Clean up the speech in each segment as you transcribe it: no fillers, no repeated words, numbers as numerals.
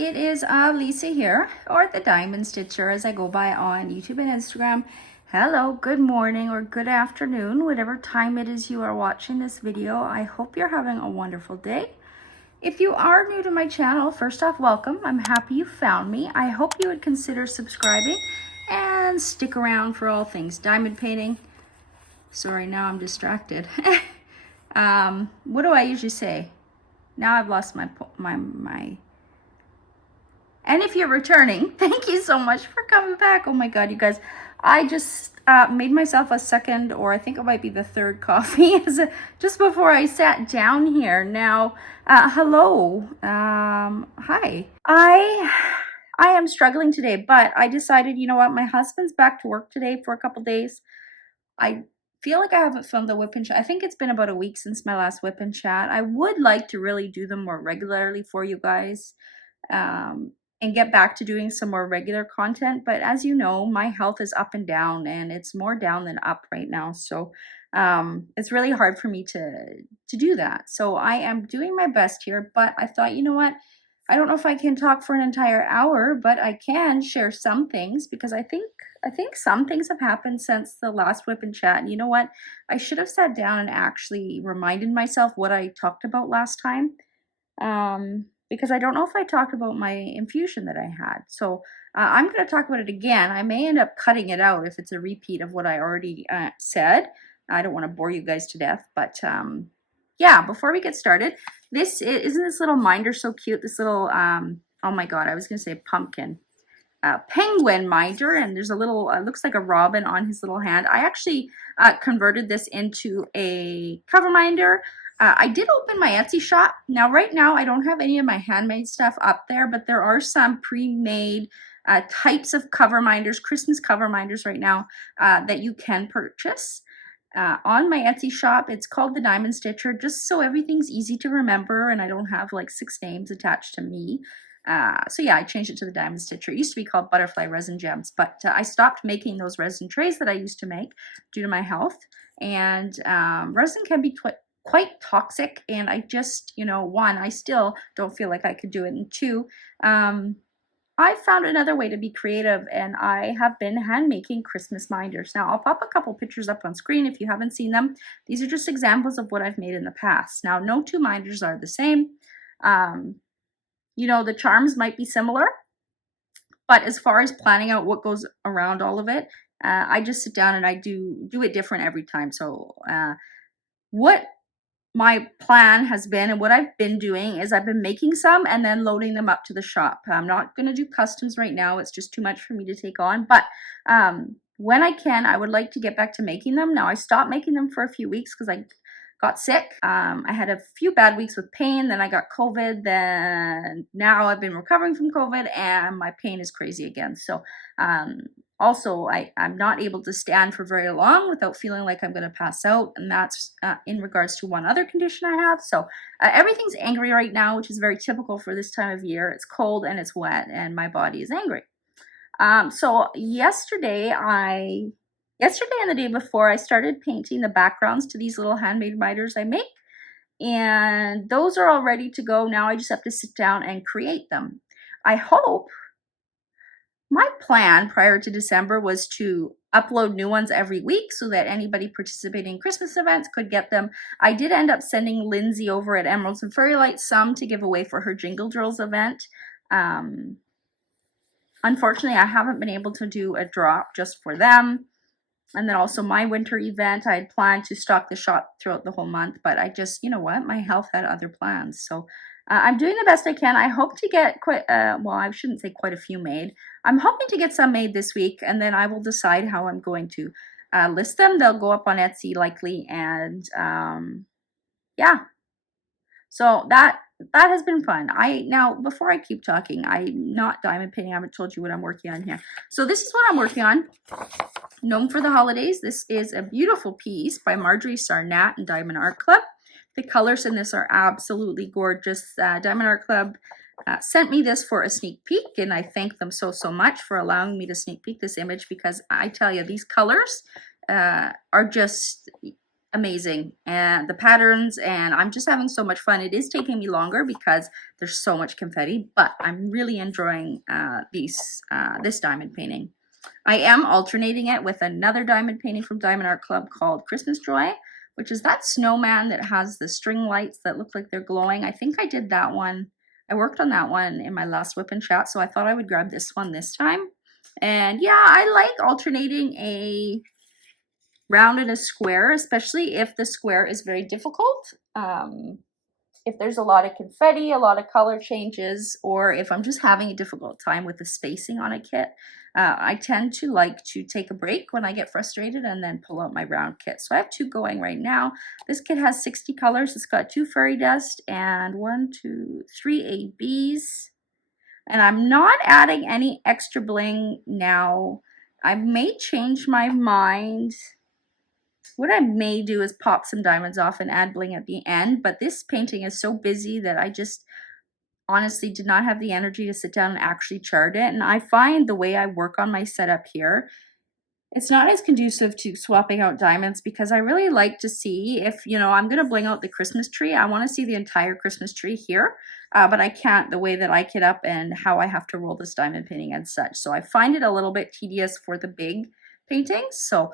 It is Lisa here, or the Diamond Stitcher as I go by on YouTube and Instagram. Hello, good morning or good afternoon, whatever time it is you are watching this video. I hope you're having a wonderful day. If you are new to my channel, first off, welcome. I'm happy you found me. I hope you would consider subscribing and stick around for all things diamond painting. Sorry, now I'm distracted. What do I usually say? Now I've lost my and if you're returning, thank you so much for coming back. Oh my God, you guys, I just made myself a second, or I think it might be the third coffee just before I sat down here. Now, hello, hi. I am struggling today, but I decided, you know what, my husband's back to work today for a couple days. I feel like I haven't filmed the WIP and Chat. I think it's been about a week since my last WIP and Chat. I would like to really do them more regularly for you guys. And get back to doing some more regular content. But as you know, my health is up and down, and it's more down than up right now. So it's really hard for me to do that. So I am doing my best here, but I thought, you know what? I don't know if I can talk for an entire hour, but I can share some things because I think some things have happened since the last WIP and Chat. And you know what? I should have sat down and actually reminded myself what I talked about last time. Because I don't know if I talked about my infusion that I had. So I'm going to talk about it again. I may end up cutting it out if it's a repeat of what I already said. I don't want to bore you guys to death. But yeah, before we get started, isn't this little minder so cute? This little, oh my God, I was going to say pumpkin. Penguin minder, and there's a little, looks like a robin on his little hand. I actually converted this into a cover minder. I did open my Etsy shop. Now, right now, I don't have any of my handmade stuff up there, but there are some pre-made types of cover minders, Christmas cover minders right now that you can purchase on my Etsy shop. It's called the Diamond Stitcher, just so everything's easy to remember and I don't have like 6 names attached to me. So yeah, I changed it to the Diamond Stitcher. It used to be called Butterfly Resin Gems, but I stopped making those resin trays that I used to make due to my health. And resin can be quite toxic, and I just, you know, one, I still don't feel like I could do it, and two, I found another way to be creative, and I have been hand making Christmas minders. Now, I'll pop a couple pictures up on screen if you haven't seen them. These are just examples of what I've made in the past. Now, no two minders are the same. You know, the charms might be similar, but as far as planning out what goes around all of it, I just sit down and I do it different every time. So what my plan has been and what I've been doing is I've been making some and then loading them up to the shop. I'm not going to do customs right now. It's just too much for me to take on. But when I can, I would like to get back to making them. Now, I stopped making them for a few weeks because I got sick. I had a few bad weeks with pain. Then I got COVID. Then now I've been recovering from COVID and my pain is crazy again. So also, I'm not able to stand for very long without feeling like I'm going to pass out. And that's in regards to one other condition I have. So everything's angry right now, which is very typical for this time of year. It's cold and it's wet and my body is angry. So yesterday and the day before, I started painting the backgrounds to these little handmade minders I make. And those are all ready to go. Now I just have to sit down and create them. I hope. My plan prior to December was to upload new ones every week so that anybody participating in Christmas events could get them. I did end up sending Lindsay over at Emeralds and Fairy Lights some to give away for her Jingle Drills event. Unfortunately, I haven't been able to do a drop just for them. And then also my winter event, I had planned to stock the shop throughout the whole month, but I just, you know what, my health had other plans. So I'm doing the best I can. I hope to get quite, well, I shouldn't say quite a few made. I'm hoping to get some made this week, and then I will decide how I'm going to list them. They'll go up on Etsy likely, and yeah. So that has been fun. Now, before I keep talking, I'm not diamond painting. I haven't told you what I'm working on here. So this is what I'm working on. Gnome for the Holidays. This is a beautiful piece by Marjorie Sarnat and Diamond Art Club. The colors in this are absolutely gorgeous. Diamond Art Club sent me this for a sneak peek, and I thank them so much for allowing me to sneak peek this image, because I tell you, these colors are just amazing, and the patterns, and I'm just having so much fun. It is taking me longer because there's so much confetti, but I'm really enjoying this diamond painting. I am alternating it with another diamond painting from Diamond Art Club called Christmas Joy, which is that snowman that has the string lights that look like they're glowing. I think I did that one. I worked on that one in my last WIP and Chat, so I thought I would grab this one this time. And yeah, I like alternating a round and a square, especially if the square is very difficult. If there's a lot of confetti, a lot of color changes, or if I'm just having a difficult time with the spacing on a kit, I tend to like to take a break when I get frustrated and then pull out my round kit. So I have 2 going right now. This kit has 60 colors. It's got 2 fairy dust and 1, 2, 3 ABs. And I'm not adding any extra bling now. I may change my mind. What I may do is pop some diamonds off and add bling at the end, but this painting is so busy that I just honestly did not have the energy to sit down and actually chart it. And I find the way I work on my setup here, it's not as conducive to swapping out diamonds, because I really like to see if, you know, I'm going to bling out the Christmas tree. I want to see the entire Christmas tree here, but I can't the way that I kit up and how I have to roll this diamond painting and such. So I find it a little bit tedious for the big paintings. So,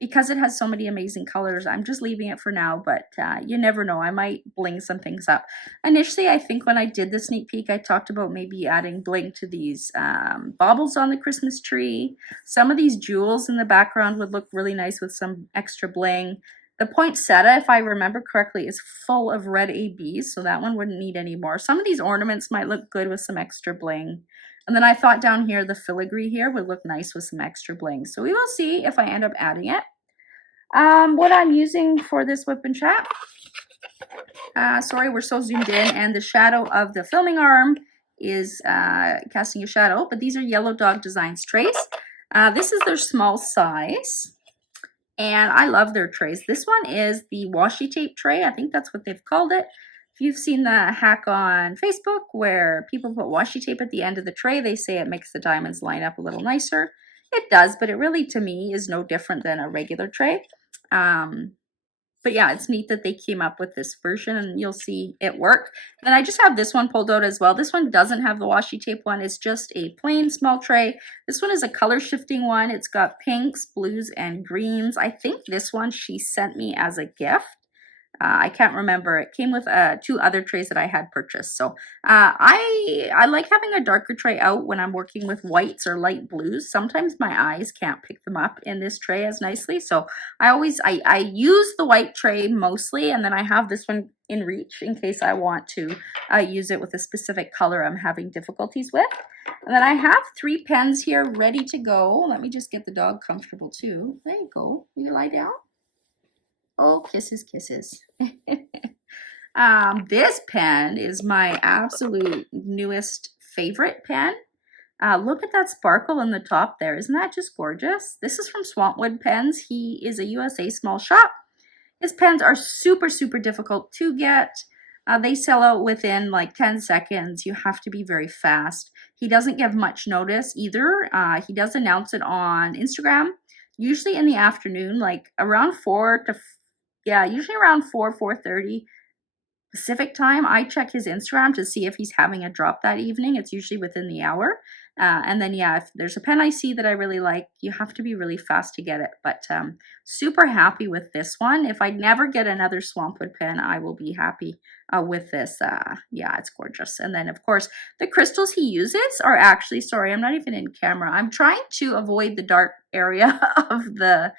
because it has so many amazing colors, I'm just leaving it for now, but you never know. I might bling some things up. Initially, I think when I did the sneak peek, I talked about maybe adding bling to these baubles on the Christmas tree. Some of these jewels in the background would look really nice with some extra bling. The poinsettia, if I remember correctly, is full of red ABs, so that one wouldn't need any more. Some of these ornaments might look good with some extra bling. And then I thought down here, the filigree here would look nice with some extra bling. So we will see if I end up adding it. What I'm using for this WIP and Chat, sorry, we're so zoomed in, and the shadow of the filming arm is casting a shadow, but these are Yellow Dog Designs trays. This is their small size, and I love their trays. This one is the washi tape tray. I think that's what they've called it. If you've seen the hack on Facebook where people put washi tape at the end of the tray, they say it makes the diamonds line up a little nicer. It does, but it really, to me, is no different than a regular tray. But yeah, it's neat that they came up with this version, and you'll see it work. Then I just have this one pulled out as well. This one doesn't have the washi tape one. It's just a plain small tray. This one is a color shifting one. It's got pinks, blues, and greens. I think this one she sent me as a gift. I can't remember. It came with 2 other trays that I had purchased. So I like having a darker tray out when I'm working with whites or light blues. Sometimes my eyes can't pick them up in this tray as nicely. So I use the white tray mostly, and then I have this one in reach in case I want to use it with a specific color I'm having difficulties with. And then I have 3 pens here ready to go. Let me just get the dog comfortable too. There you go. You lie down. Oh, kisses, kisses. This pen is my absolute newest favorite pen. Look at that sparkle in the top there. Isn't that just gorgeous? This is from Swampwood Pens. He is a USA small shop. His pens are super, super difficult to get. They sell out within like 10 seconds. You have to be very fast. He doesn't give much notice either. He does announce it on Instagram, usually in the afternoon, like around 4 to usually around 4:30 Pacific time. I check his Instagram to see if he's having a drop that evening. It's usually within the hour. And then, yeah, if there's a pen I see that I really like, you have to be really fast to get it. But super happy with this one. If I never get another Swampwood pen, I will be happy with this. Yeah, it's gorgeous. And then, of course, the crystals he uses are actually, sorry, I'm not even in camera. I'm trying to avoid the dark area of the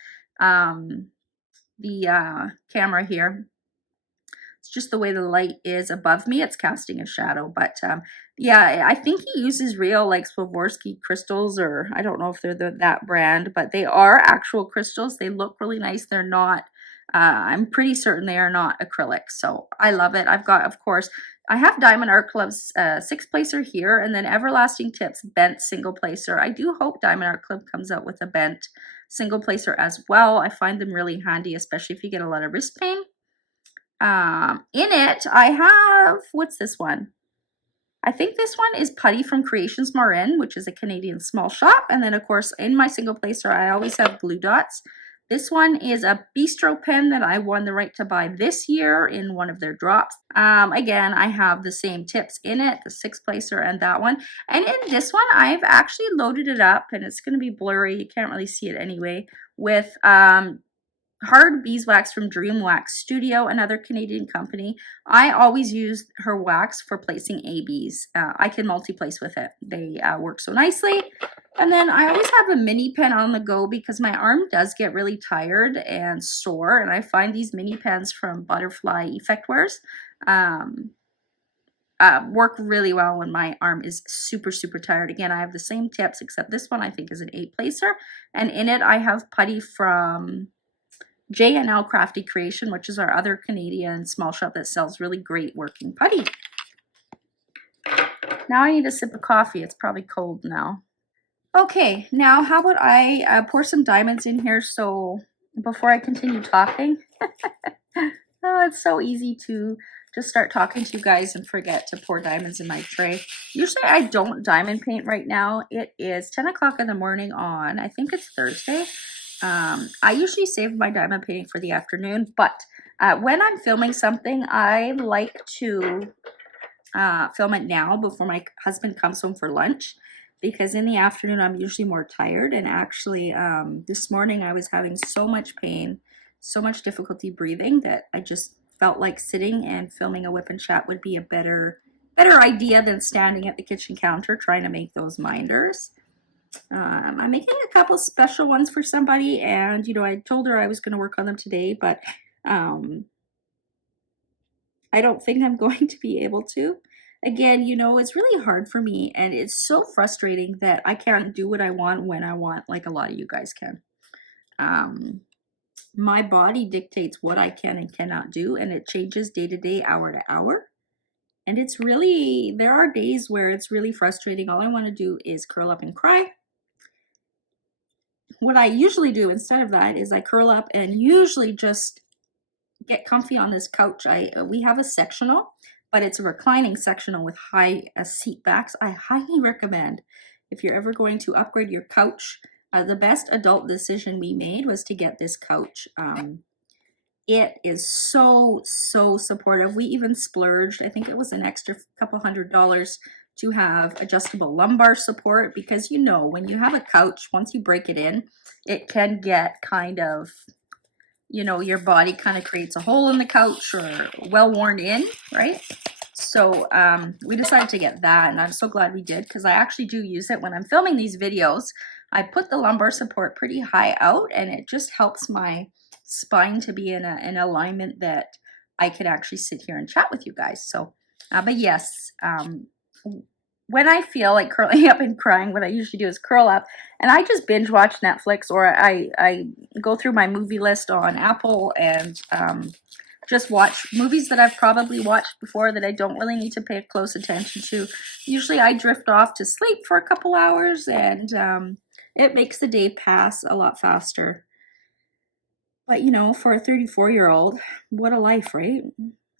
camera here. It's just the way the light is above me. It's casting a shadow. But yeah, I think he uses real like Swarovski crystals, or I don't know if they're that brand, but they are actual crystals. They look really nice. They're not, I'm pretty certain they are not acrylic. So I love it. I've got, of course, I have Diamond Art Club's 6-placer here, and then Everlasting Tips bent single placer. I do hope Diamond Art Club comes out with a bent single placer as well. I find them really handy, especially if you get a lot of wrist pain. In it, I have, what's this one? I think this one is Putty from Creations Marin, which is a Canadian small shop. And then, of course, in my single placer, I always have glue dots. This one is a bistro pen that I won the right to buy this year in one of their drops. Again, I have the same tips in it, the 6-placer and that one. And in this one, I've actually loaded it up, and it's going to be blurry. You can't really see it anyway, with hard beeswax from Dream Wax Studio, another Canadian company. I always use her wax for placing ABs. I can multi-place with it. They work so nicely. And then I always have a mini pen on the go because my arm does get really tired and sore. And I find these mini pens from Butterfly Effectwares work really well when my arm is super, super tired. Again, I have the same tips, except this one I think is an 8-placer. And in it, I have putty from J&L Crafty Creation, which is our other Canadian small shop that sells really great working putty. Now I need a sip of coffee. It's probably cold now. Okay, now how about I pour some diamonds in here so before I continue talking. Oh, it's so easy to just start talking to you guys and forget to pour diamonds in my tray. Usually I don't diamond paint right now. It is 10 o'clock in the morning on, I think it's Thursday. I usually save my diamond painting for the afternoon, but when I'm filming something, I like to film it now before my husband comes home for lunch, because in the afternoon I'm usually more tired. And actually this morning I was having so much pain, so much difficulty breathing, that I just felt like sitting and filming a WIP and Chat would be a better idea than standing at the kitchen counter trying to make those minders. I'm making a couple special ones for somebody, and you know, I told her I was going to work on them today, but I don't think I'm going to be able to. Again, you know, it's really hard for me, and it's so frustrating that I can't do what I want when I want, like a lot of you guys can. My body dictates what I can and cannot do, and it changes day to day, hour to hour. And it's really, there are days where it's really frustrating. All I want to do is curl up and cry. What I usually do instead of that is I curl up and usually just get comfy on this couch. We have a sectional, but it's a reclining sectional with high seat backs. I highly recommend, if you're ever going to upgrade your couch, the best adult decision we made was to get this couch. It is so supportive. We even splurged, I think it was an extra couple $100 to have adjustable lumbar support, because you know, when you have a couch, once you break it in, it can get kind of, you know, your body kind of creates a hole in the couch, or well worn in, right? So we decided to get that, and I'm so glad we did, because I actually do use it when I'm filming these videos. I put the lumbar support pretty high out, and it just helps my spine to be in an alignment that I can actually sit here and chat with you guys. So but yes, when I feel like curling up and crying, what I usually do is curl up and I just binge watch Netflix, or I go through my movie list on Apple and just watch movies that I've probably watched before that I don't really need to pay close attention to. Usually I drift off to sleep for a couple hours, and it makes the day pass a lot faster. But you know, for a 34-year-old, what a life, right?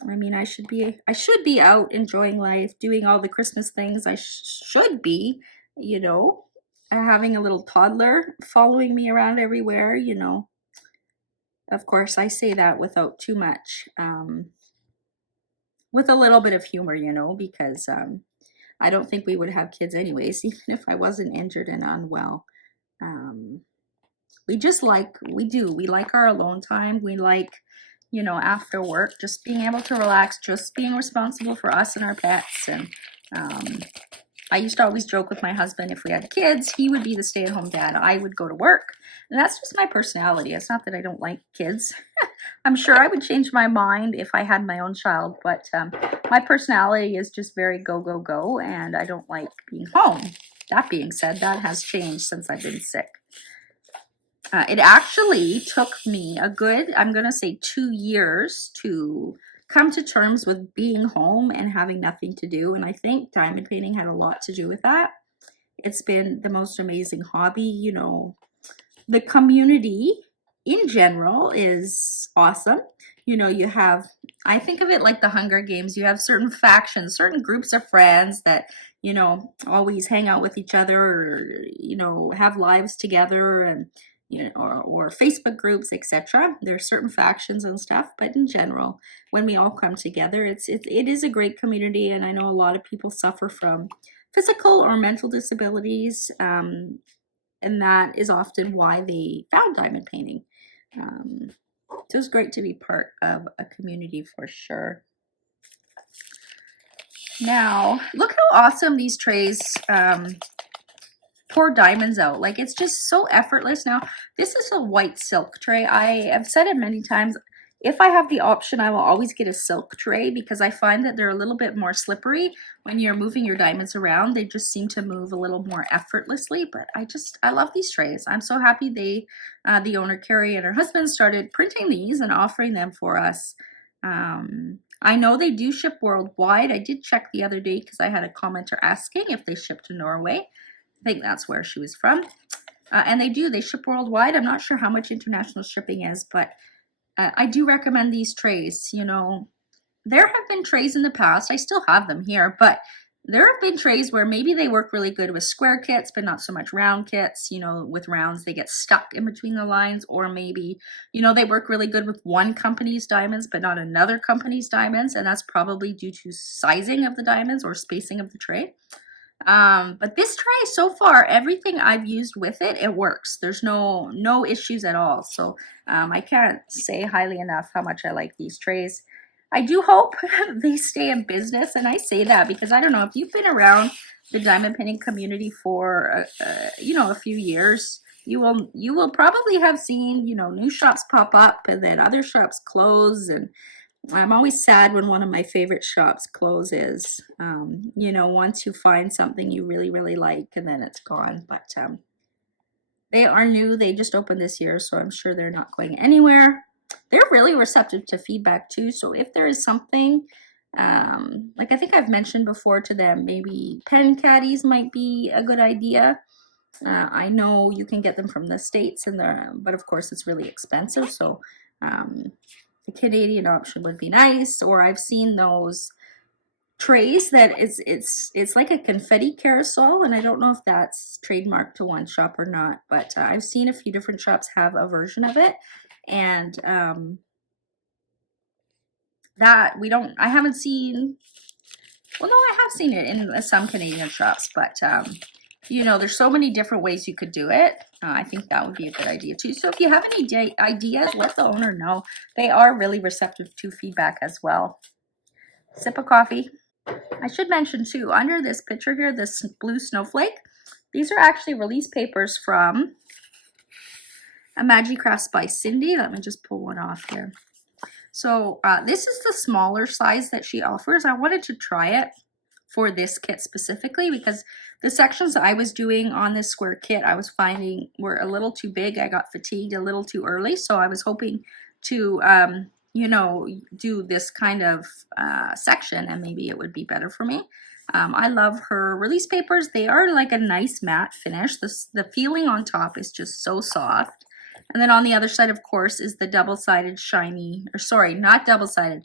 I mean, I should be out enjoying life, doing all the Christmas things. I should be, you know, having a little toddler following me around everywhere, you know. Of course, I say that without too much, with a little bit of humor, you know, because I don't think we would have kids anyways, even if I wasn't injured and unwell. We like our alone time. We like, you know, after work, just being able to relax, just being responsible for us and our pets. And I used to always joke with my husband, if we had kids, he would be the stay-at-home dad. I would go to work. And that's just my personality. It's not that I don't like kids. I'm sure I would change my mind if I had my own child, but my personality is just very go, go, go, and I don't like being home. That being said, that has changed since I've been sick. It actually took me a good, I'm going to say 2 years to come to terms with being home and having nothing to do. And I think diamond painting had a lot to do with that. It's been the most amazing hobby. You know, the community in general is awesome. You know, you have, I think of it like the Hunger Games. You have certain factions, certain groups of friends that, you know, always hang out with each other, or, you know, have lives together. And you know, or Facebook groups, etc. There are certain factions and stuff, but in general, when we all come together, it is a great community. And I know a lot of people suffer from physical or mental disabilities, and that is often why they found diamond painting. So it's great to be part of a community for sure. Now, look how awesome these trays pour diamonds out. Like, it's just so effortless. Now, this is a white silk tray. I have said it many times. If I have the option, I will always get a silk tray because I find that they're a little bit more slippery when you're moving your diamonds around. They just seem to move a little more effortlessly, but I love these trays. I'm so happy the owner, Carrie, and her husband started printing these and offering them for us. I know they do ship worldwide. I did check the other day because I had a commenter asking if they ship to Norway. I think that's where she was from. And they ship worldwide. I'm not sure how much international shipping is, but I do recommend these trays. You know, there have been trays in the past. I still have them here, but there have been trays where maybe they work really good with square kits, but not so much round kits. You know, with rounds, they get stuck in between the lines, or maybe, you know, they work really good with one company's diamonds, but not another company's diamonds. And that's probably due to sizing of the diamonds or spacing of the tray. But this tray, so far, everything I've used with it, it works. There's no issues at all. So I can't say highly enough how much I like these trays. I do hope they stay in business, and I say that because I don't know if you've been around the diamond painting community for you know, a few years. You will probably have seen, you know, new shops pop up and then other shops close, and I'm always sad when one of my favorite shops closes. You know, once you find something you really, really like and then it's gone. But they are new. They just opened this year, so I'm sure they're not going anywhere. They're really receptive to feedback too. So if there is something, like I think I've mentioned before to them, maybe pen caddies might be a good idea. I know you can get them from the States, but of course it's really expensive. So the Canadian option would be nice. Or I've seen those trays that it's like a confetti carousel, and I don't know if that's trademarked to one shop or not, but I've seen a few different shops have a version of it, and I haven't seen, well, no, I have seen it in some Canadian shops, but you know, there's so many different ways you could do it. I think that would be a good idea too. So if you have any ideas, let the owner know. They are really receptive to feedback as well. Sip of coffee. I should mention too, under this picture here, this blue snowflake, these are actually release papers from a Magic Crafts by Cindy. Let me just pull one off here. So this is the smaller size that she offers. I wanted to try it for this kit specifically because the sections I was doing on this square kit I was finding were a little too big. I got fatigued a little too early, so I was hoping to you know, do this kind of section and maybe it would be better for me. I love her release papers. They are like a nice matte finish. The feeling on top is just so soft. And then on the other side, of course, is the double-sided shiny, or sorry, not double-sided,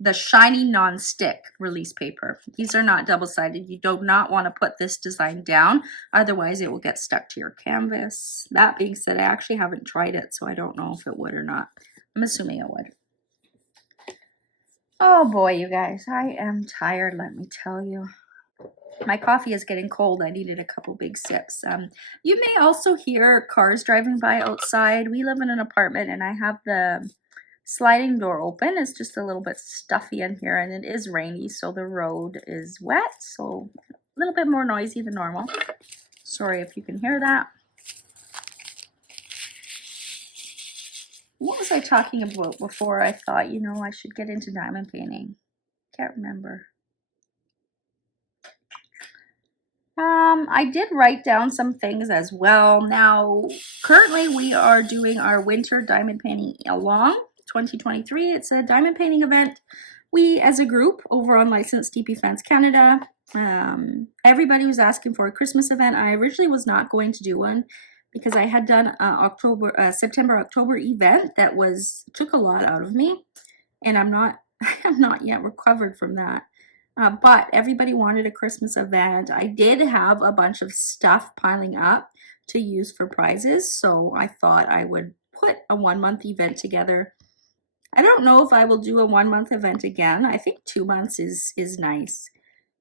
the shiny non-stick release paper. These are not double-sided. You do not want to put this design down, otherwise it will get stuck to your canvas. That being said, I actually haven't tried it, so I don't know if it would or not. I'm assuming it would. Oh boy, you guys, I am tired, let me tell you. My coffee is getting cold. I needed a couple big sips. You may also hear cars driving by outside. We live in an apartment and I have the sliding door open. It's just a little bit stuffy in here and it is rainy, so the road is wet, so a little bit more noisy than normal. Sorry if you can hear that. What was I talking about before I thought, you know, I should get into diamond painting? Can't remember. I did write down some things as well. Now, currently we are doing our winter diamond painting along 2023. It's a diamond painting event. We, as a group over on Licensed DP Fans Canada, everybody was asking for a Christmas event. I originally was not going to do one because I had done a September-October event that took a lot out of me, and I'm not yet recovered from that. But everybody wanted a Christmas event. I did have a bunch of stuff piling up to use for prizes. So I thought I would put a 1-month event together. I don't know if I will do a 1-month event again. I think 2 months is nice.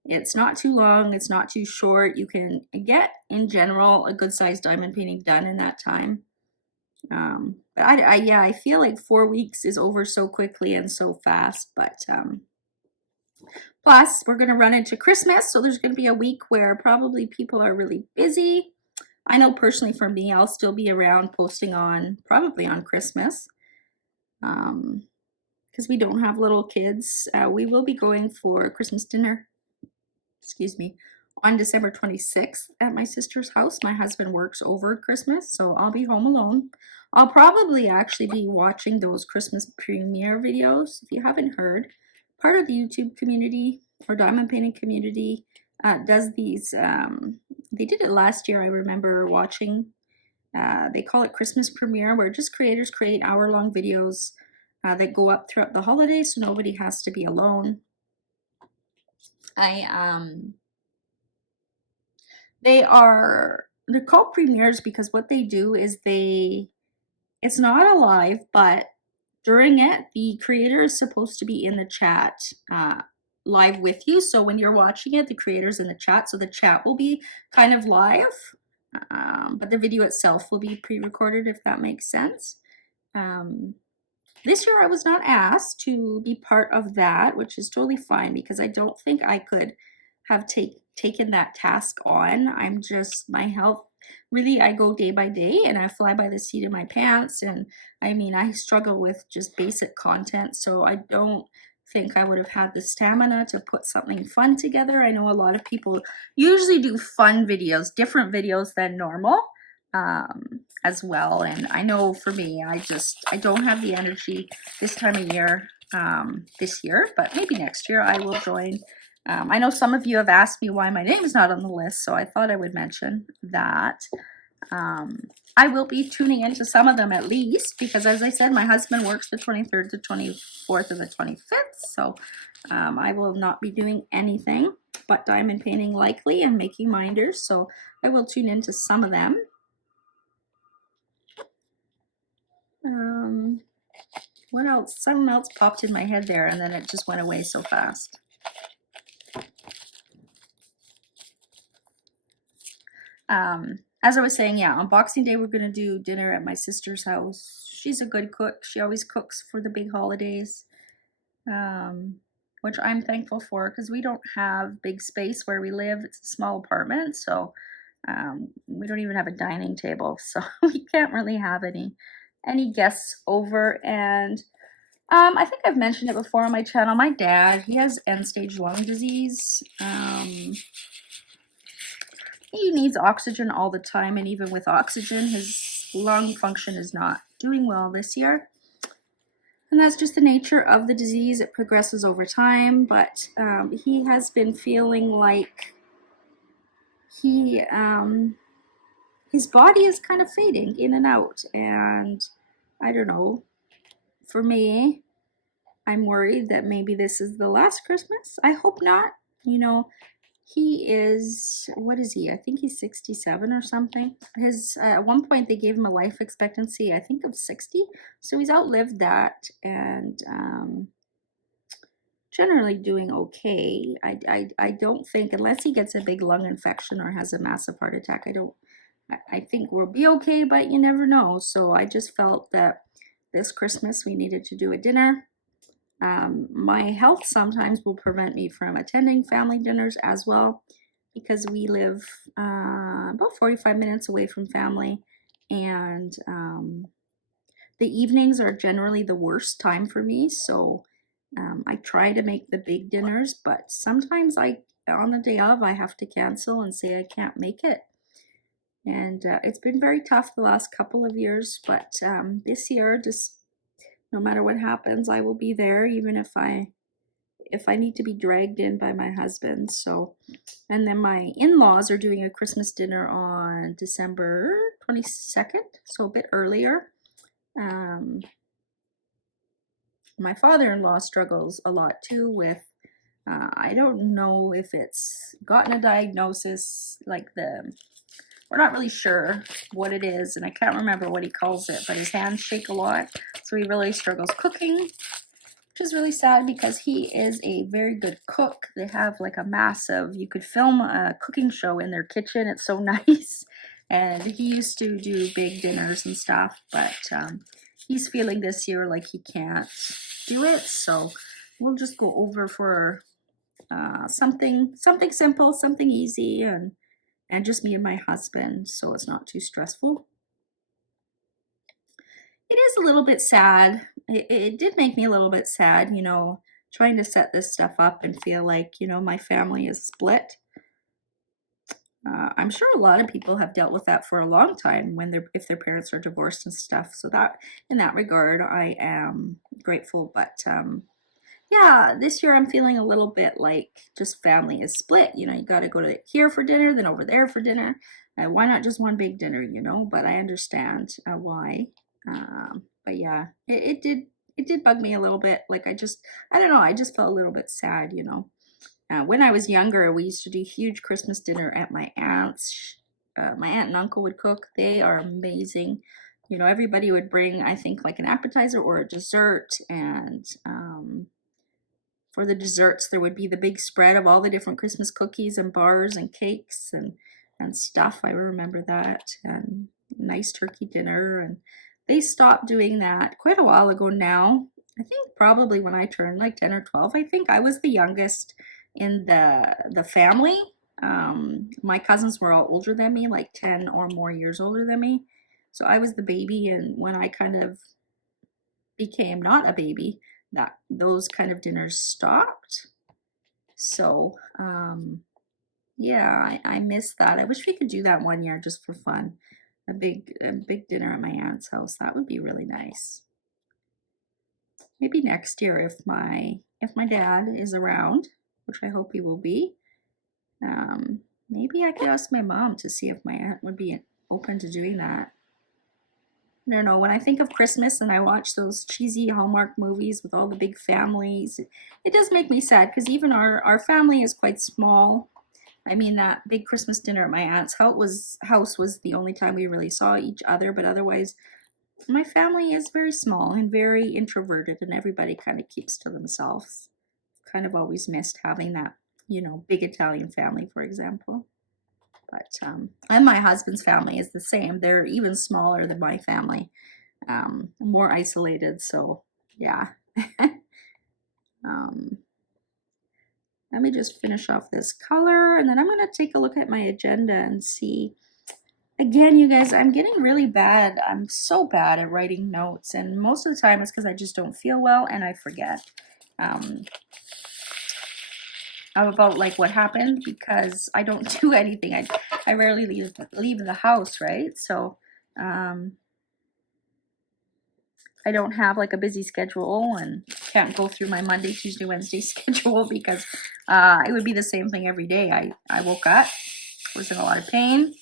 It's not too long, it's not too short. You can get, in general, a good sized diamond painting done in that time. But yeah, I feel like 4 weeks is over so quickly and so fast. But plus, we're going to run into Christmas, so there's going to be a week where probably people are really busy. I know personally for me, I'll still be around posting on, probably on Christmas. Because we don't have little kids. We will be going for Christmas dinner, excuse me, on December 26th at my sister's house. My husband works over Christmas, so I'll be home alone. I'll probably actually be watching those Christmas premiere videos. If you haven't heard, part of the YouTube community or diamond painting community does these. They did it last year, I remember watching. They call it Christmas premiere, where just creators create hour-long videos that go up throughout the holidays, so nobody has to be alone. They're called premieres because what they do is it's not a live, but during it, the creator is supposed to be in the chat live with you. So when you're watching it, the creator's in the chat, so the chat will be kind of live, but the video itself will be pre-recorded, if that makes sense. This year I was not asked to be part of that, which is totally fine because I don't think I could have taken that task on. I'm just, my health, really, I go day by day and I fly by the seat of my pants. And I mean, I struggle with just basic content, so I don't think I would have had the stamina to put something fun together. I know a lot of people usually do fun videos, different videos than normal. As well, and I know for me, I don't have the energy this time of year this year, but maybe next year I will join. I know some of you have asked me why my name is not on the list, so I thought I would mention that. I will be tuning into some of them at least, because as I said, my husband works the 23rd, the 24th, and the 25th, so I will not be doing anything but diamond painting likely and making minders, so I will tune into some of them. What else? Something else popped in my head there and then it just went away so fast. As I was saying, yeah, on Boxing Day, we're going to do dinner at my sister's house. She's a good cook. She always cooks for the big holidays, which I'm thankful for because we don't have big space where we live. It's a small apartment, so we don't even have a dining table, so we can't really have any guests over. And I think I've mentioned it before on my channel. My dad, he has end-stage lung disease. He needs oxygen all the time, and even with oxygen, his lung function is not doing well this year. And that's just the nature of the disease. It progresses over time, but he has been feeling like his body is kind of fading in and out. And I don't know, for me, I'm worried that maybe this is the last Christmas. I hope not. You know, he is, what is he? I think he's 67 or something. At one point they gave him a life expectancy, I think, of 60. So he's outlived that and generally doing okay. I don't think, unless he gets a big lung infection or has a massive heart attack, I think we'll be okay, but you never know. So I just felt that this Christmas we needed to do a dinner. My health sometimes will prevent me from attending family dinners as well, because we live about 45 minutes away from family, and the evenings are generally the worst time for me. So I try to make the big dinners, but sometimes on the day of, I have to cancel and say I can't make it. And it's been very tough the last couple of years, but this year, just no matter what happens, I will be there, even if I need to be dragged in by my husband. So, and then my in-laws are doing a Christmas dinner on December 22nd, so a bit earlier. My father-in-law struggles a lot too with, I don't know if it's gotten a diagnosis, like the we're not really sure what it is, and I can't remember what he calls it, but his hands shake a lot, so he really struggles cooking, which is really sad because he is a very good cook. They have like a massive, you could film a cooking show in their kitchen. It's so nice. And he used to do big dinners and stuff, but he's feeling this year like he can't do it. So we'll just go over for something simple, something easy, and just me and my husband, so it's not too stressful. It is a little bit sad. It did make me a little bit sad, you know, trying to set this stuff up and feel like, you know, my family is split. I'm sure a lot of people have dealt with that for a long time when if their parents are divorced and stuff. So that, in that regard, I am grateful. But yeah, this year I'm feeling a little bit like just family is split. You know, you got to go to here for dinner, then over there for dinner. Why not just one big dinner, you know? But I understand why. But yeah, it did bug me a little bit. Like I don't know, I just felt a little bit sad, you know. When I was younger, we used to do huge Christmas dinner at my aunt's. My aunt and uncle would cook. They are amazing. You know, everybody would bring, I think, like an appetizer or a dessert, and for the desserts, there would be the big spread of all the different Christmas cookies and bars and cakes and stuff. I remember that, and nice turkey dinner. And they stopped doing that quite a while ago now. I think probably when I turned like 10 or 12. I think I was the youngest in the family. My cousins were all older than me, like 10 or more years older than me. So I was the baby, and when I kind of became not a baby, that those kind of dinners stopped. So yeah, I miss that. I wish we could do that one year just for fun. A big dinner at my aunt's house. That would be really nice. Maybe next year if my dad is around, which I hope he will be. Maybe I could ask my mom to see if my aunt would be open to doing that. I don't know, when I think of Christmas and I watch those cheesy Hallmark movies with all the big families, it does make me sad because even our family is quite small. I mean, that big Christmas dinner at my aunt's house was the only time we really saw each other, but otherwise, my family is very small and very introverted, and everybody kind of keeps to themselves. Kind of always missed having that, you know, big Italian family, for example. But and my husband's family is the same. They're even smaller than my family, more isolated. So yeah. um, Let me just finish off this color, and then I'm going to take a look at my agenda and see. Again, you guys, I'm getting really bad. I'm so bad at writing notes, and most of the time it's because I just don't feel well and I forget about like what happened because I don't do anything. I rarely leave the house, right? So I don't have like a busy schedule and can't go through my Monday, Tuesday, Wednesday schedule because it would be the same thing every day. I woke up, was in a lot of pain,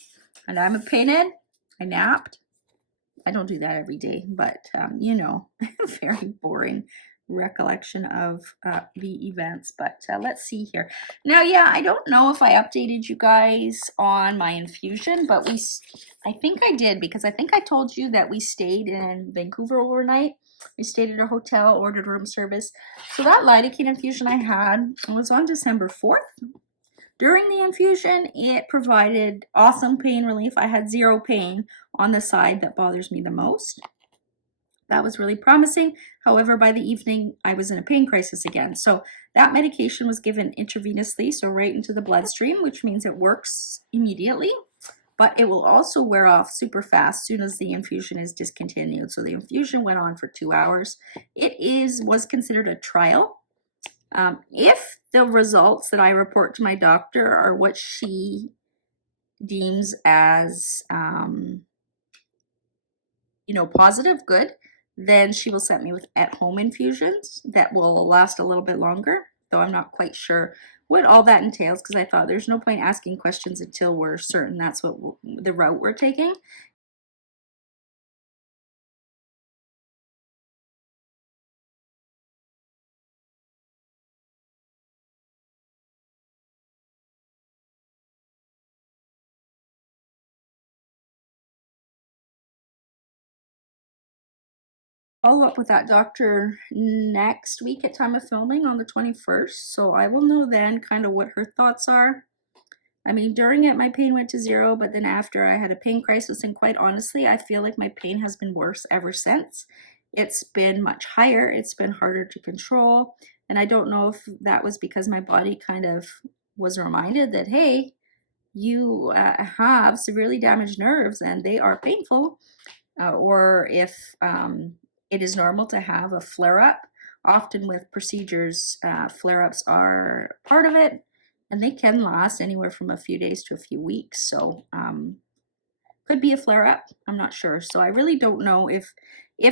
and I'm painted. I napped. I don't do that every day, but you know, very boring recollection of the events. But let's see here. Now, yeah, I don't know if I updated you guys on my infusion, but I think I did because I think I told you that we stayed in Vancouver overnight. We stayed at a hotel, ordered room service. So that lidocaine infusion I had was on December 4th. During the infusion, it provided awesome pain relief. I had zero pain on the side that bothers me the most. That was really promising. However, by the evening, I was in a pain crisis again. So that medication was given intravenously, so right into the bloodstream, which means it works immediately, but it will also wear off super fast as soon as the infusion is discontinued. So the infusion went on for 2 hours. Was considered a trial. If the results that I report to my doctor are what she deems as, you know, positive, good, then she will set me with at-home infusions that will last a little bit longer, though I'm not quite sure what all that entails because I thought there's no point asking questions until we're certain that's what the route we're taking. follow up with that doctor next week at time of filming on the 21st. So I will know then kind of what her thoughts are. I mean, during it, my pain went to 0, but then after I had a pain crisis, and quite honestly, I feel like my pain has been worse ever since. It's been much higher, it's been harder to control, and I don't know if that was because my body kind of was reminded that, hey, you have severely damaged nerves and they are painful, or if it is normal to have a flare-up. Often with procedures, flare-ups are part of it, and they can last anywhere from a few days to a few weeks. So could be a flare-up, I'm not sure. So I really don't know if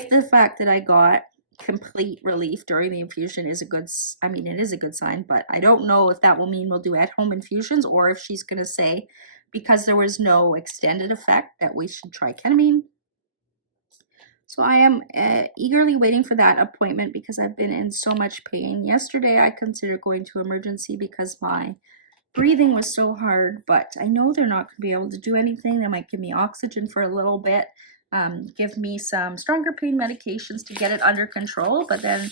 the fact that I got complete relief during the infusion is a good, I mean, it is a good sign, but I don't know if that will mean we'll do at-home infusions, or if she's going to say, because there was no extended effect, that we should try ketamine. So I am eagerly waiting for that appointment because I've been in so much pain. Yesterday I considered going to emergency because my breathing was so hard, but I know they're not going to be able to do anything. They might give me oxygen for a little bit, give me some stronger pain medications to get it under control, but then,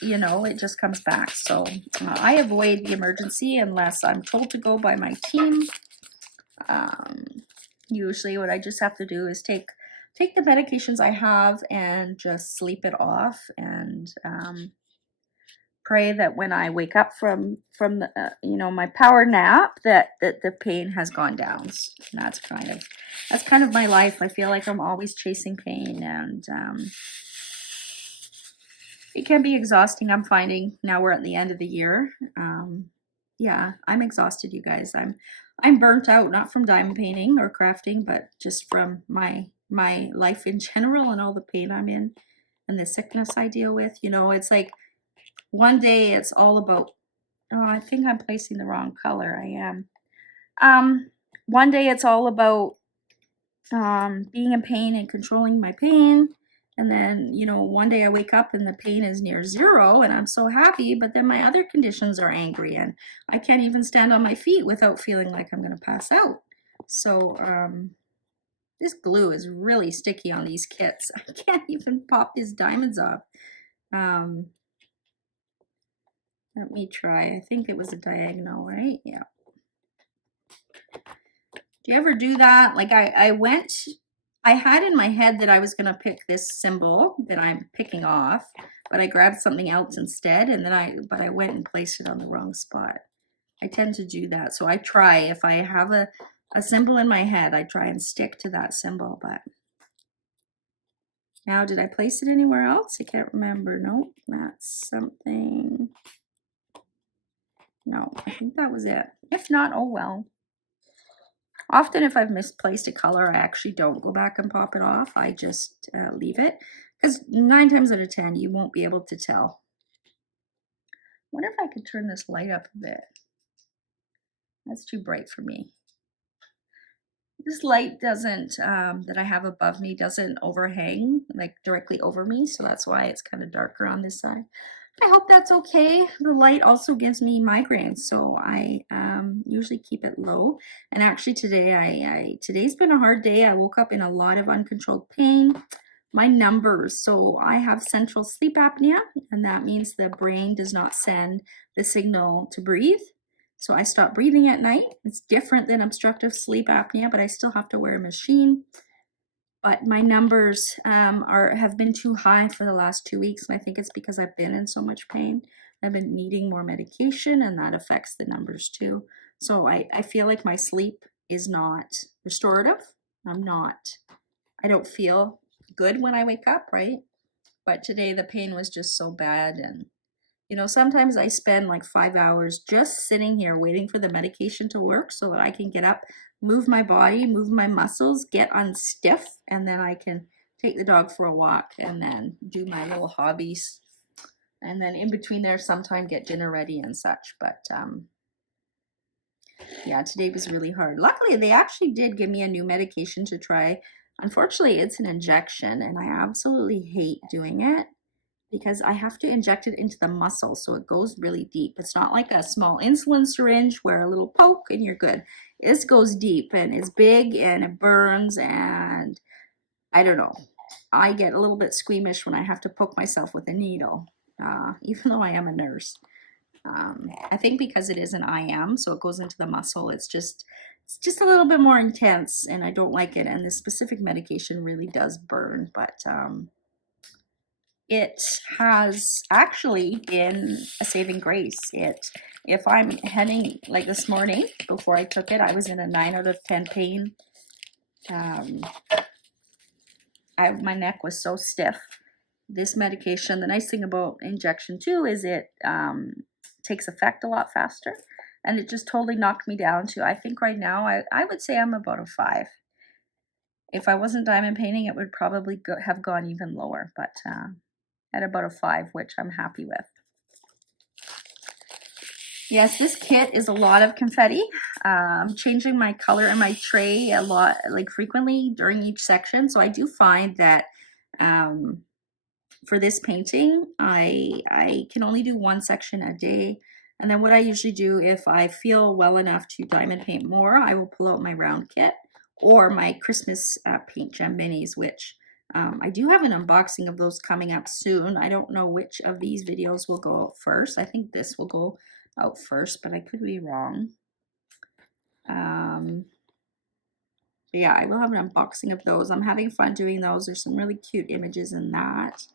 you know, it just comes back. So I avoid the emergency unless I'm told to go by my team. Usually what I just have to do is take the medications I have and just sleep it off, and pray that when I wake up from the, you know, my power nap, that the pain has gone down. And that's kind of my life. I feel like I'm always chasing pain, and it can be exhausting. I'm finding now we're at the end of the year. Yeah, I'm exhausted, you guys. I'm burnt out, not from diamond painting or crafting, but just from my life in general and all the pain I'm in and the sickness I deal with. You know, it's like one day it's all about, oh, I think I'm placing the wrong color. I am. One day it's all about being in pain and controlling my pain. And then, you know, one day I wake up and the pain is near 0 and I'm so happy, but then my other conditions are angry and I can't even stand on my feet without feeling like I'm going to pass out. So this glue is really sticky on these kits. I can't even pop these diamonds off. Let me try. I think it was a diagonal, right? Yeah. Do you ever do that? Like I had in my head that I was going to pick this symbol that I'm picking off, but I grabbed something else instead, and then I went and placed it on the wrong spot. I tend to do that. So I try, if I have a symbol in my head, I try and stick to that symbol. But now, did I place it anywhere else? I can't remember. Nope, that's something. No, I think that was it. If not, oh well. Often if I've misplaced a color, I actually don't go back and pop it off. I just leave it, because 9 times out of 10, you won't be able to tell. I wonder if I could turn this light up a bit. That's too bright for me. This light doesn't, that I have above me, doesn't overhang, like directly over me, so that's why it's kind of darker on this side. I hope that's okay. The light also gives me migraines, so I usually keep it low. And actually today, today's been a hard day. I woke up in a lot of uncontrolled pain. My numbers, so I have central sleep apnea, and that means the brain does not send the signal to breathe. So I stop breathing at night. It's different than obstructive sleep apnea, but I still have to wear a machine. But my numbers have been too high for the last 2 weeks, and I think it's because I've been in so much pain. I've been needing more medication, and that affects the numbers too. So I feel like my sleep is not restorative. I don't feel good when I wake up, right? But today the pain was just so bad, and you know, sometimes I spend like 5 hours just sitting here waiting for the medication to work so that I can get up, move my body, move my muscles, get unstiff, and then I can take the dog for a walk and then do my little hobbies. And then in between there, sometime get dinner ready and such. But yeah, today was really hard. Luckily, they actually did give me a new medication to try. Unfortunately, it's an injection, and I absolutely hate doing it, because I have to inject it into the muscle, so it goes really deep. It's not like a small insulin syringe where a little poke and you're good. This goes deep and it's big and it burns, and I don't know. I get a little bit squeamish when I have to poke myself with a needle, even though I am a nurse. I think because it is an IM, so it goes into the muscle, it's just a little bit more intense, and I don't like it. And this specific medication really does burn, but it has actually been a saving grace. If I'm heading, like this morning before I took it, I was in a 9 out of 10 pain. My neck was so stiff. This medication, the nice thing about injection too is it takes effect a lot faster, and it just totally knocked me down to, I think right now I would say I'm about a 5. If I wasn't diamond painting, it would probably have gone even lower, but at about a 5, which I'm happy with. Yes, this kit is a lot of confetti. Changing my color in my tray a lot, like frequently during each section. So I do find that for this painting, I can only do 1 section a day. And then what I usually do, if I feel well enough to diamond paint more, I will pull out my round kit or my Christmas paint gem minis, which I do have an unboxing of those coming up soon. I don't know which of these videos will go out first. I think this will go out first, but I could be wrong. But yeah, I will have an unboxing of those. I'm having fun doing those. There's some really cute images in that.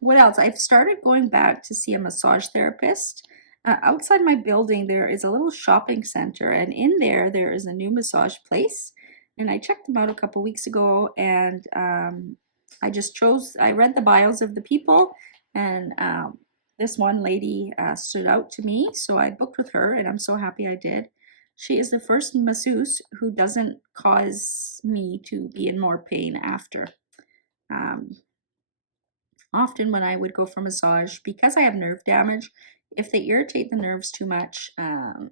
What else? I've started going back to see a massage therapist. Outside my building, there is a little shopping center, and in there is a new massage place. And I checked them out a couple weeks ago, and I read the bios of the people, and this one lady stood out to me, so I booked with her, and I'm so happy I did. She is the first masseuse who doesn't cause me to be in more pain after. Often when I would go for massage, because I have nerve damage, if they irritate the nerves too much, the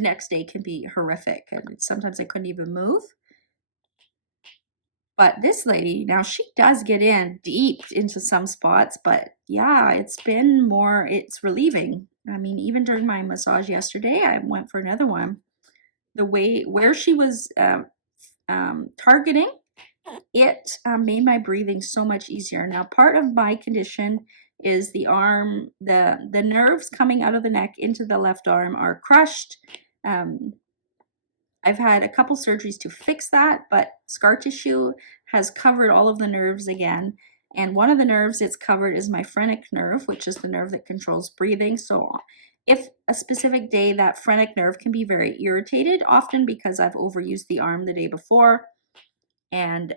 next day can be horrific, and sometimes I couldn't even move. But this lady, now she does get in deep into some spots, but yeah, it's relieving. I mean, even during my massage yesterday, I went for another one. Where she was targeting, it made my breathing so much easier. Now, part of my condition is the arm, the nerves coming out of the neck into the left arm are crushed. I've had a couple surgeries to fix that, but scar tissue has covered all of the nerves again. And one of the nerves it's covered is my phrenic nerve, which is the nerve that controls breathing. So if a specific day, that phrenic nerve can be very irritated, often because I've overused the arm the day before. And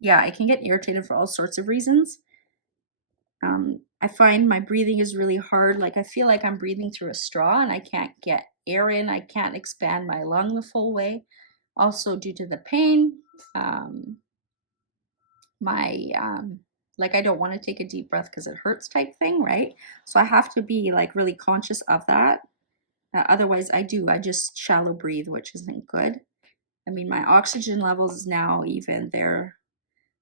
yeah, I can get irritated for all sorts of reasons. I find my breathing is really hard. Like I feel like I'm breathing through a straw and I can't get air in. I can't expand my lung the full way. Also due to the pain, like I don't want to take a deep breath because it hurts type thing, right? So I have to be like really conscious of that. Otherwise I just shallow breathe, which isn't good. I mean, my oxygen levels now even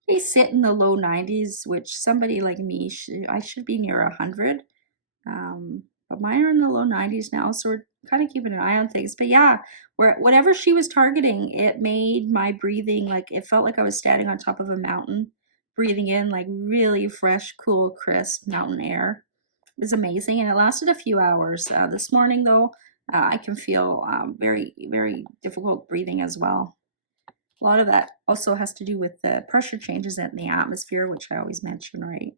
they sit in the low 90s, which somebody like me, I should be near 100. But mine are in the low 90s now, so we're kind of keeping an eye on things. But yeah, whatever she was targeting, it made my breathing, like it felt like I was standing on top of a mountain, breathing in like really fresh, cool, crisp mountain air. It was amazing, and it lasted a few hours. This morning, though, I can feel very, very difficult breathing as well. A lot of that also has to do with the pressure changes in the atmosphere, which I always mention, right?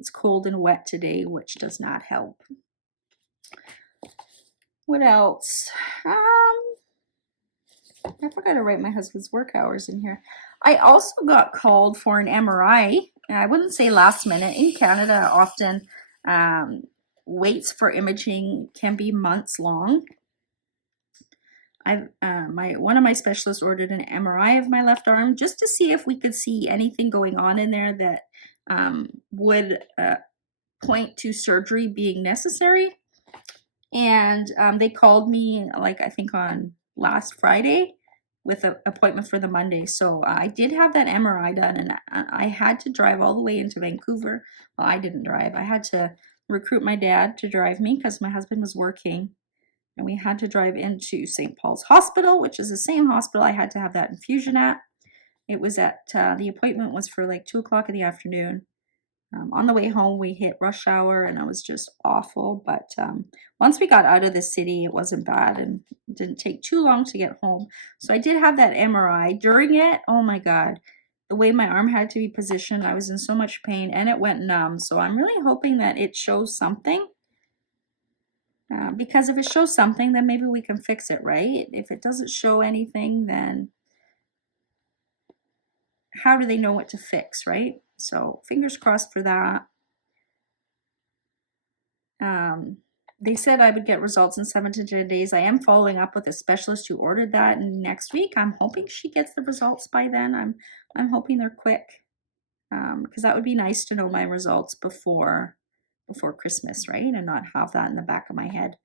It's cold and wet today, which does not help. What else? I forgot to write my husband's work hours in here. I also got called for an MRI. I wouldn't say last minute. In Canada, often waits for imaging can be months long. One of my specialists ordered an MRI of my left arm just to see if we could see anything going on in there that would point to surgery being necessary. And they called me, like I think on last Friday, with an appointment for the Monday. So I did have that MRI done, and I had to drive all the way into Vancouver. Well, I didn't drive. I had to recruit my dad to drive me because my husband was working. And we had to drive into St. Paul's Hospital, which is the same hospital I had to have that infusion at. It was at, the appointment was for like 2 o'clock in the afternoon. On the way home, we hit rush hour and it was just awful. But once we got out of the city, it wasn't bad and it didn't take too long to get home. So I did have that MRI. During it, oh my God, the way my arm had to be positioned, I was in so much pain and it went numb. So I'm really hoping that it shows something. Because if it shows something, then maybe we can fix it, right? If it doesn't show anything, then how do they know what to fix, right? So fingers crossed for that. They said I would get results in 7 to 10 days. I am following up with a specialist who ordered that, and next week I'm hoping she gets the results by then. I'm hoping they're quick, because that would be nice to know my results before Christmas, right? And not have that in the back of my head.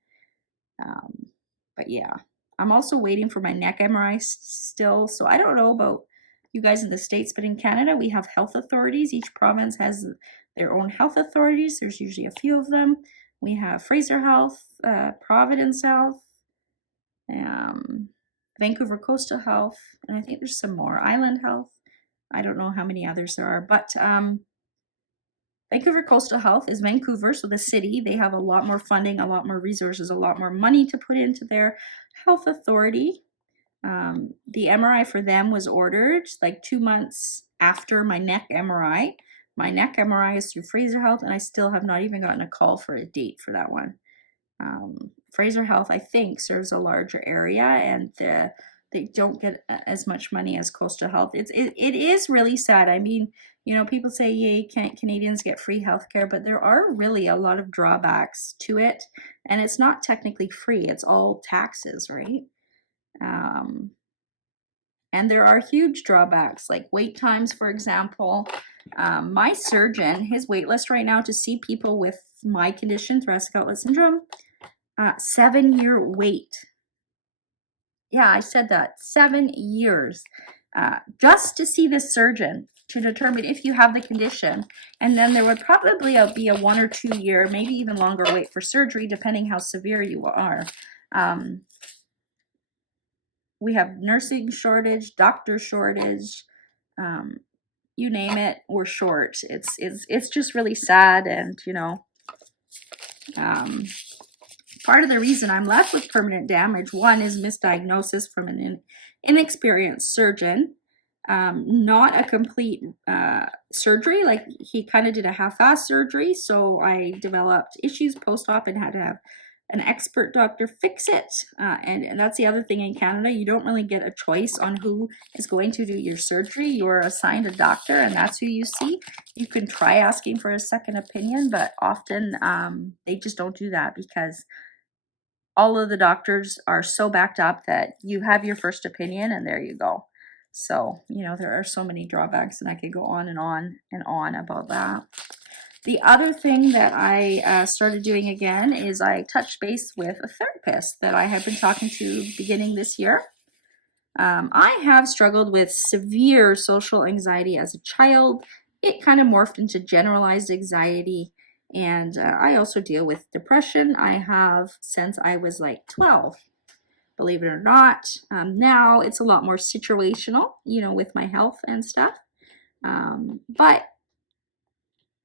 But yeah, I'm also waiting for my neck MRI still. So I don't know about you guys in the States, but in Canada, we have health authorities. Each province has their own health authorities. There's usually a few of them. We have Fraser Health, Providence Health, Vancouver Coastal Health, and I think there's some more. Island Health. I don't know how many others there are, but Vancouver Coastal Health is Vancouver, so the city. They have a lot more funding, a lot more resources, a lot more money to put into their health authority. The MRI for them was ordered like 2 months after my neck MRI. My neck MRI is through Fraser Health, and I still have not even gotten a call for a date for that one. Fraser Health, I think, serves a larger area, and they don't get as much money as Coastal Health. It is really sad. I mean, you know, people say, yay, can't Canadians get free healthcare, but there are really a lot of drawbacks to it, and it's not technically free. It's all taxes, right? And there are huge drawbacks, like wait times, for example. My surgeon, his wait list right now to see people with my condition, thoracic outlet syndrome, 7-year wait. Yeah, I said that, 7 years, just to see this surgeon to determine if you have the condition. And then there would probably be a 1 or 2 year, maybe even longer wait for surgery, depending how severe you are. We have nursing shortage, doctor shortage, you name it, we're short. It's just really sad, and you know, part of the reason I'm left with permanent damage, one is misdiagnosis from an inexperienced surgeon, not a complete surgery. Like he kind of did a half-ass surgery, so I developed issues post-op and had to have an expert doctor fix it. And that's the other thing in Canada, you don't really get a choice on who is going to do your surgery. You're assigned a doctor and that's who you see. You can try asking for a second opinion, but often they just don't do that because all of the doctors are so backed up that you have your first opinion and there you go. So, you know, there are so many drawbacks and I could go on and on and on about that. The other thing that I started doing again is I touched base with a therapist that I had been talking to beginning this year. I have struggled with severe social anxiety as a child. It kind of morphed into generalized anxiety, and I also deal with depression. I have since I was like 12, believe it or not. Now it's a lot more situational, you know, with my health and stuff. But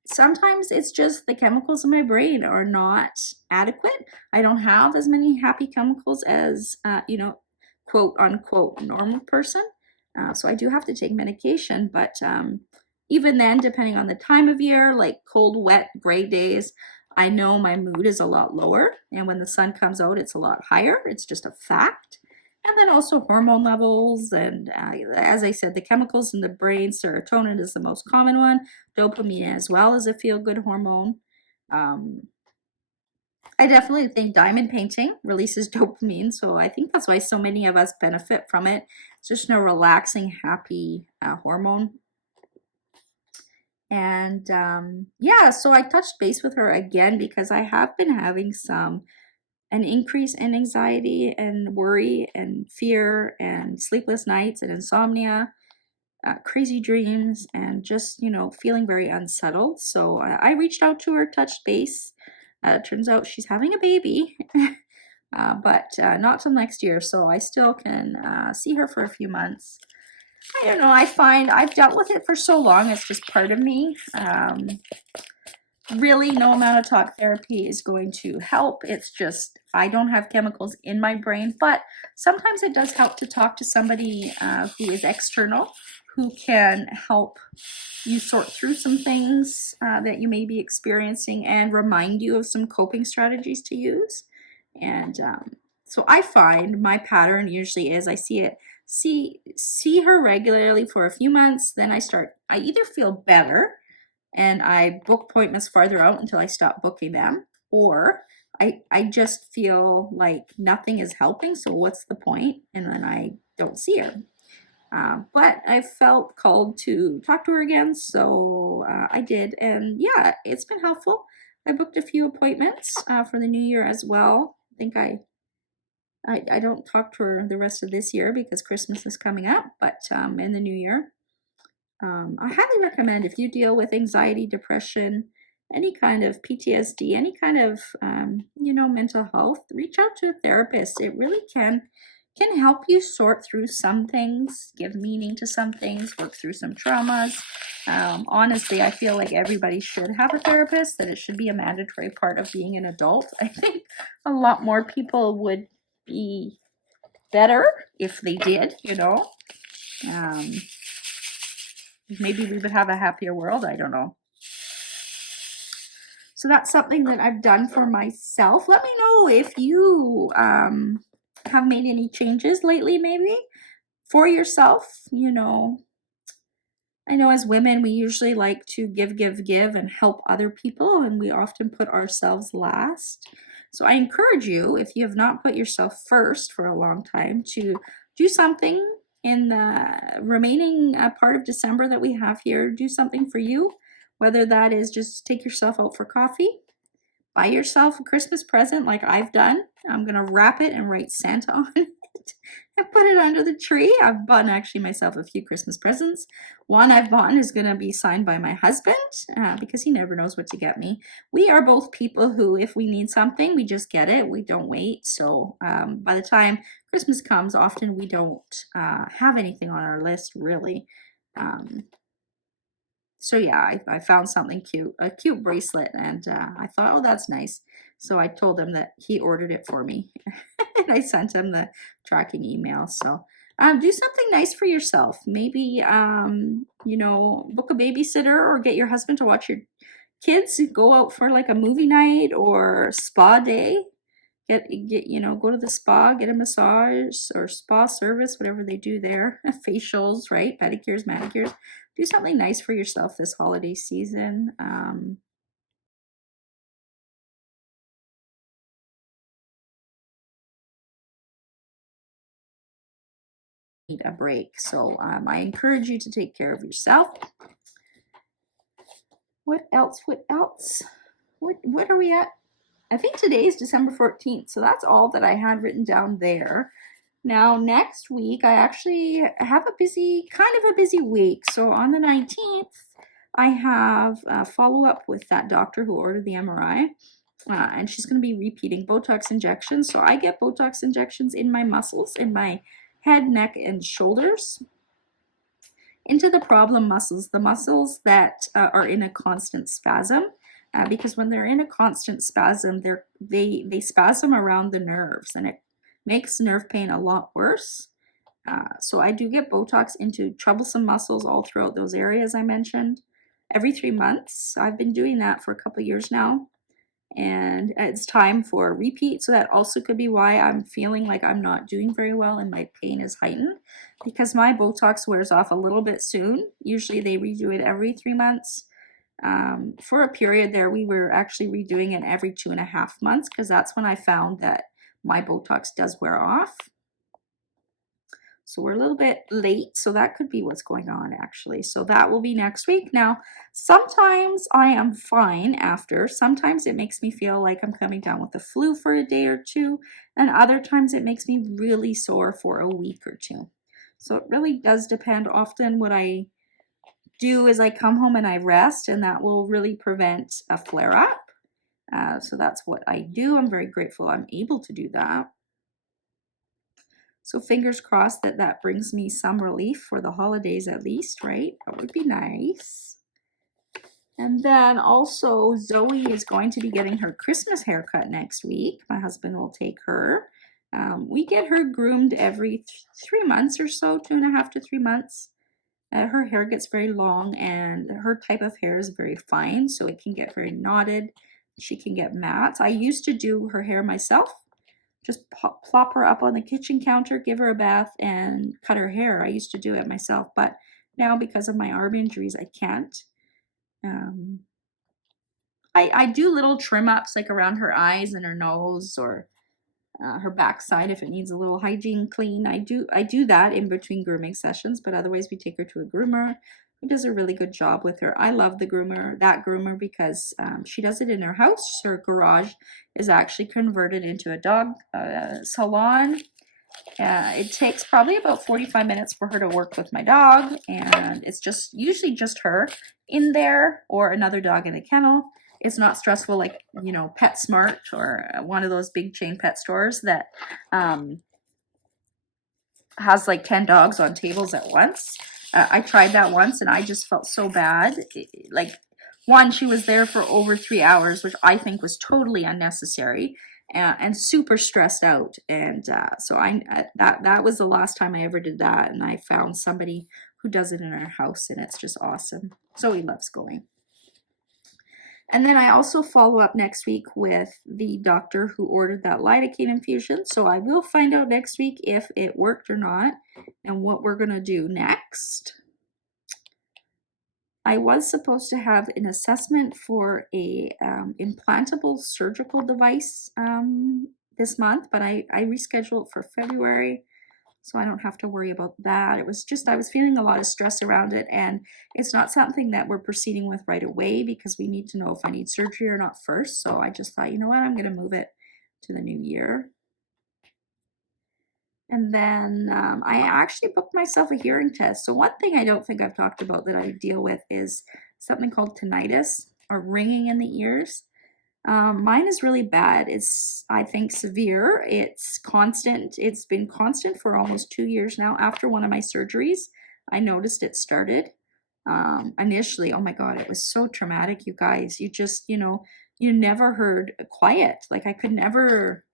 sometimes it's just the chemicals in my brain are not adequate. I don't have as many happy chemicals as, you know, quote unquote normal person. So I do have to take medication, but even then, depending on the time of year, like cold, wet, gray days, I know my mood is a lot lower. And when the sun comes out, it's a lot higher. It's just a fact. And then also hormone levels. And as I said, the chemicals in the brain, serotonin is the most common one. Dopamine as well is a feel-good hormone. I definitely think diamond painting releases dopamine. So I think that's why so many of us benefit from it. It's just a relaxing, happy hormone. And yeah, so I touched base with her again because I have been having an increase in anxiety and worry and fear and sleepless nights and insomnia, crazy dreams, and just, you know, feeling very unsettled. So I reached out to her, touched base. Turns out she's having a baby. but not till next year. So I still can see her for a few months. I don't know. I find I've dealt with it for so long. It's just part of me. Really, no amount of talk therapy is going to help. It's just I don't have chemicals in my brain, but sometimes it does help to talk to somebody who is external, who can help you sort through some things that you may be experiencing and remind you of some coping strategies to use. And so I find my pattern usually is I see her regularly for a few months, then I either feel better and I book appointments farther out until I stop booking them, or I just feel like nothing is helping, so what's the point? And then I don't see her. But I felt called to talk to her again, so I did, and yeah, it's been helpful. I booked a few appointments for the new year as well. I think I don't talk to her the rest of this year because Christmas is coming up, but in the new year. I highly recommend if you deal with anxiety, depression, any kind of PTSD, any kind of mental health, reach out to a therapist. It really can help you sort through some things, give meaning to some things, work through some traumas. Honestly, I feel like everybody should have a therapist, that it should be a mandatory part of being an adult. I think a lot more people would be better if they did, maybe we would have a happier world. I don't know. So that's something that I've done for myself. Let me know if you have made any changes lately, maybe for yourself. I know as women, we usually like to give, and help other people, and we often put ourselves last. So I encourage you, if you have not put yourself first for a long time, to do something in the remaining part of December that we have here. Do something for you, whether that is just take yourself out for coffee, buy yourself a Christmas present like I've done. I'm going to wrap it and write Santa on it and put it under the tree. I've bought actually myself a few Christmas presents. One I've bought is going to be signed by my husband because he never knows what to get me. We are both people who, if we need something, we just get it. We don't wait. So by the time Christmas comes, often we don't have anything on our list, really. So yeah, I found something cute, a cute bracelet, and I thought, oh, that's nice. So I told him that he ordered it for me, and I sent him the tracking email. So do something nice for yourself. Maybe book a babysitter or get your husband to watch your kids. Go out for like a movie night or spa day. Go to the spa, get a massage or spa service, whatever they do there. Facials, right? Pedicures, manicures. Do something nice for yourself this holiday season. Need a break. So I encourage you to take care of yourself. What else? What else? What are we at? I think today is December 14th. So that's all that I had written down there. Now, next week, I actually have kind of a busy week. So on the 19th, I have a follow-up with that doctor who ordered the MRI. And she's going to be repeating Botox injections. So I get Botox injections in my muscles, in my head, neck, and shoulders, into the problem muscles, the muscles that are in a constant spasm. Because when they're in a constant spasm, they spasm around the nerves, and it makes nerve pain a lot worse. So I do get Botox into troublesome muscles all throughout those areas I mentioned every 3 months. I've been doing that for a couple of years now, and it's time for a repeat. So that also could be why I'm feeling like I'm not doing very well and my pain is heightened, because my Botox wears off a little bit soon. Usually they redo it every 3 months. For a period there, we were actually redoing it every 2.5 months, because that's when I found that my Botox does wear off. So we're a little bit late, so that could be what's going on actually. So that will be next week. Now, sometimes I am fine after. Sometimes it makes me feel like I'm coming down with the flu for a day or two, and other times it makes me really sore for a week or two. So it really does depend. Often what I do is I come home and I rest, and that will really prevent a flare-up. So that's what I do. I'm very grateful I'm able to do that. So fingers crossed that that brings me some relief for the holidays at least, right? That would be nice. And then also Zoe is going to be getting her Christmas haircut next week. My husband will take her. We get her groomed every 3 months or so, 2.5 to 3 months. Her hair gets very long and her type of hair is very fine, so it can get very knotted. She can get mats. I used to do her hair myself. Just plop her up on the kitchen counter, give her a bath, and cut her hair. I used to do it myself, but now because of my arm injuries, I can't. I do little trim ups like around her eyes and her nose, or her backside if it needs a little hygiene clean. I do that in between grooming sessions, but otherwise we take her to a groomer who does a really good job with her. I love that groomer because she does it in her house. Her garage is actually converted into a dog salon. It takes probably about 45 minutes for her to work with my dog, and it's usually just her in there or another dog in a kennel. It's not stressful like, you know, PetSmart or one of those big chain pet stores that has like 10 dogs on tables at once. I tried that once and I just felt so bad. Like, one, she was there for over 3 hours, which I think was totally unnecessary, and super stressed out. And so that was the last time I ever did that. And I found somebody who does it in our house, and it's just awesome. Zoe loves going. And then I also follow up next week with the doctor who ordered that lidocaine infusion. So I will find out next week if it worked or not and what we're going to do next. I was supposed to have an assessment for a implantable surgical device this month, but I rescheduled for February, so I don't have to worry about that. It was just, I was feeling a lot of stress around it, and it's not something that we're proceeding with right away because we need to know if I need surgery or not first. So I just thought, you know what, I'm going to move it to the new year. And then I actually booked myself a hearing test. So one thing I don't think I've talked about that I deal with is something called tinnitus, or ringing in the ears. Mine is really bad. It's, I think, severe. It's constant. It's been constant for almost 2 years now. After one of my surgeries, I noticed it started. Initially, oh my God, it was so traumatic, you guys. You just, you know, you never heard quiet. Like, I could never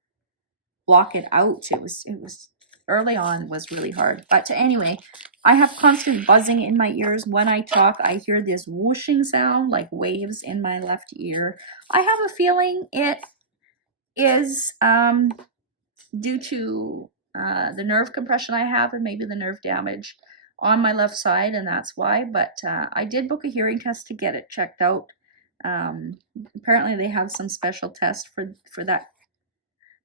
block it out. It was early on was really hard. But anyway, I have constant buzzing in my ears. When I talk, I hear this whooshing sound like waves in my left ear. I have a feeling it is due to the nerve compression I have and maybe the nerve damage on my left side, and that's why. But I did book a hearing test to get it checked out. Apparently they have some special test for that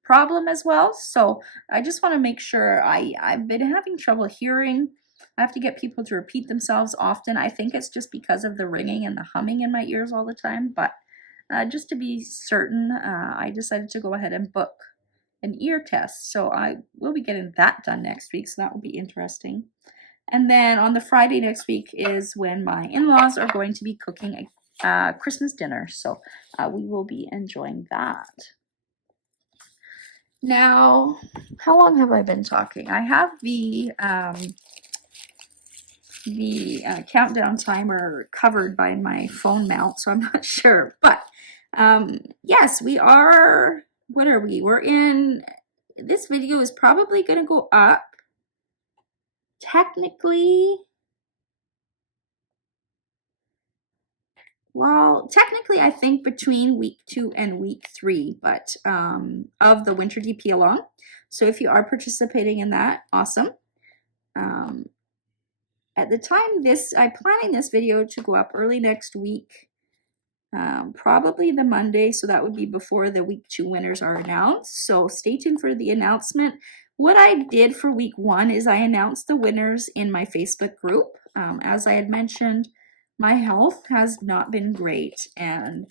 problem as well. So I just want to make sure. I've been having trouble hearing. I have to get people to repeat themselves often. I think it's just because of the ringing and the humming in my ears all the time. But just to be certain, I decided to go ahead and book an ear test. So I will be getting that done next week. So that will be interesting. And then on the Friday next week is when my in-laws are going to be cooking a Christmas dinner. So we will be enjoying that. Now, how long have I been talking? I have the countdown timer covered by my phone mount, so I'm not sure. But yes, we are, what are we? We're in, this video is probably going to go up technically, well, technically I think between week 2 and week 3, but of the winter DP along. So if you are participating in that, awesome. At the time I'm planning this video to go up early next week, probably the Monday, so that would be before the week 2 winners are announced. So stay tuned for the announcement. What I did for week 1 is I announced the winners in my Facebook group. As I had mentioned, my health has not been great, and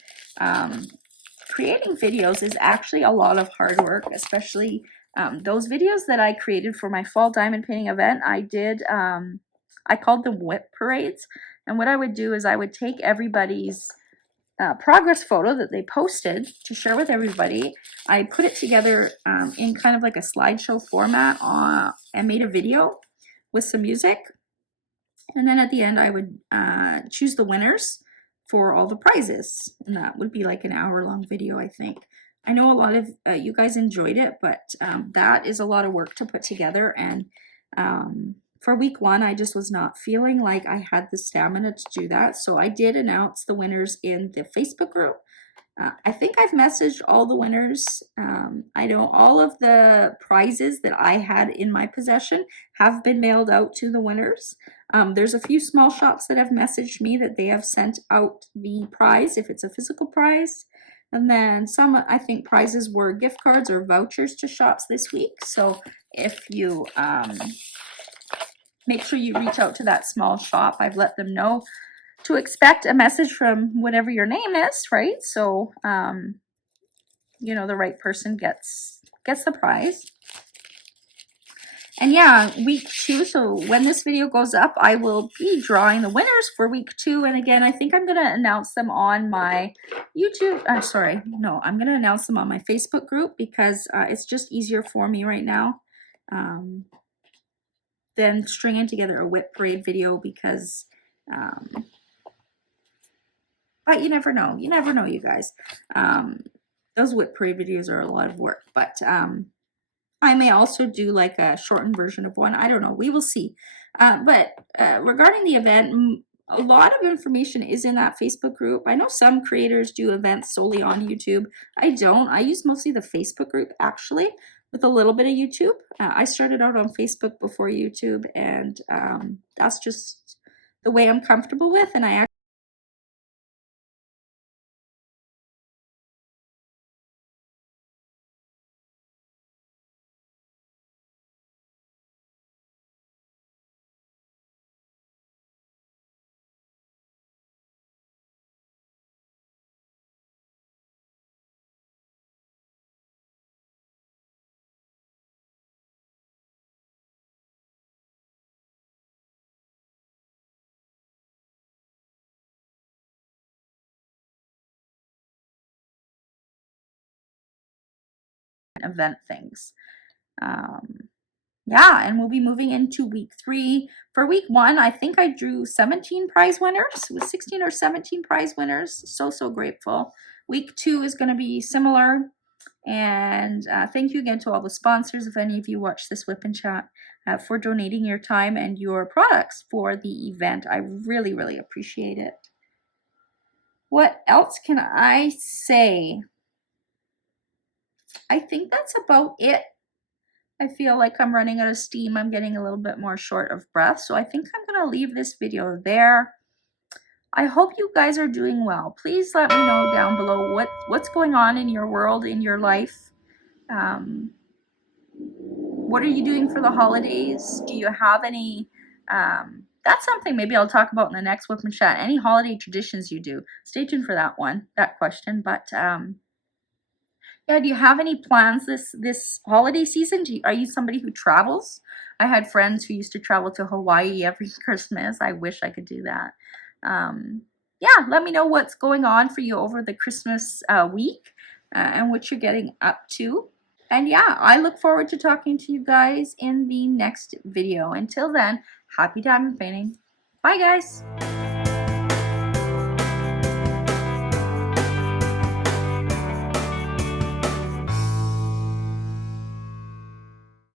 creating videos is actually a lot of hard work, especially those videos that I created for my fall diamond painting event. I called them WIP parades, and what I would do is I would take everybody's progress photo that they posted to share with everybody. I put it together in kind of like a slideshow format and made a video with some music. And then at the end, I would choose the winners for all the prizes. And that would be like an hour-long video, I think. I know a lot of you guys enjoyed it, but that is a lot of work to put together. And for week 1, I just was not feeling like I had the stamina to do that. So I did announce the winners in the Facebook group. I think I've messaged all the winners. I know all of the prizes that I had in my possession have been mailed out to the winners. There's a few small shops that have messaged me that they have sent out the prize if it's a physical prize. And then some, I think, prizes were gift cards or vouchers to shops this week. So if you make sure you reach out to that small shop, I've let them know to expect a message from whatever your name is, right? So, you know, the right person gets the prize. And yeah, week 2, so when this video goes up, I will be drawing the winners for week 2. And again, I think I'm going to announce them on my YouTube. I'm going to announce them on my Facebook group because it's just easier for me right now than stringing together a WIP parade video because, but you never know. You never know, you guys. Those WIP parade videos are a lot of work, but I may also do like a shortened version of one. I don't know. We will see. But regarding the event, a lot of information is in that Facebook group. I know some creators do events solely on YouTube. I don't. I use mostly the Facebook group, actually, with a little bit of YouTube. I started out on Facebook before YouTube, and that's just the way I'm comfortable with. And I event things. Yeah, and we'll be moving into week 3. For week 1, I think I drew 17 prize winners. It was 16 or 17 prize winners. So grateful. Week 2 is going to be similar. And thank you again to all the sponsors, if any of you watch this WIP and Chat, for donating your time and your products for the event. I really appreciate it. What else can I say? I think that's about it. I feel like I'm running out of steam. I'm getting a little bit more short of breath. So I think I'm going to leave this video there. I hope you guys are doing well. Please let me know down below what's going on in your world, in your life. What are you doing for the holidays? Do you have any... that's something maybe I'll talk about in the next WIP and Chat. Any holiday traditions you do. Stay tuned for that question. But... yeah, do you have any plans this holiday season? Are you somebody who travels? I had friends who used to travel to Hawaii every Christmas. I wish I could do that. Yeah, let me know what's going on for you over the Christmas week and what you're getting up to. And yeah, I look forward to talking to you guys in the next video. Until then, happy diamond painting. Bye, guys.